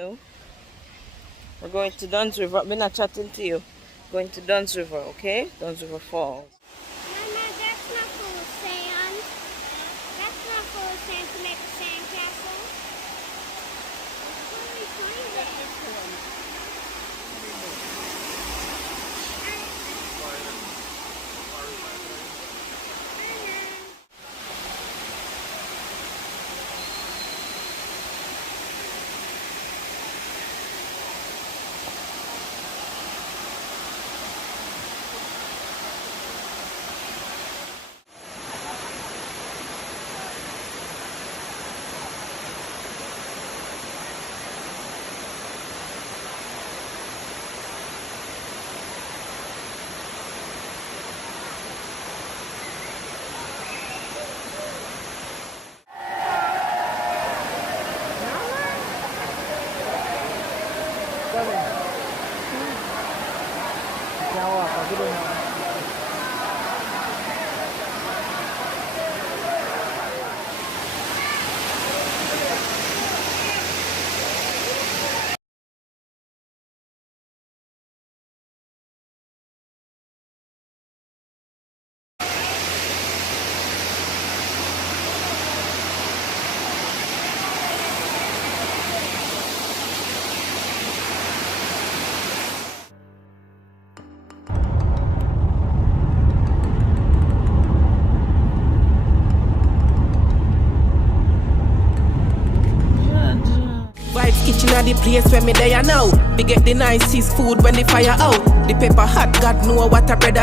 Hello. We're going to Duns River. We're not chatting to you. Going to Duns River, okay? Duns River Falls. Mama, that's not full of sand. That's not full of sand to make a sand castle. Where do we find it? Vibes Kitchen are the place where me there now. We get the nicest food when the fire out. The pepper hot, God know what a bread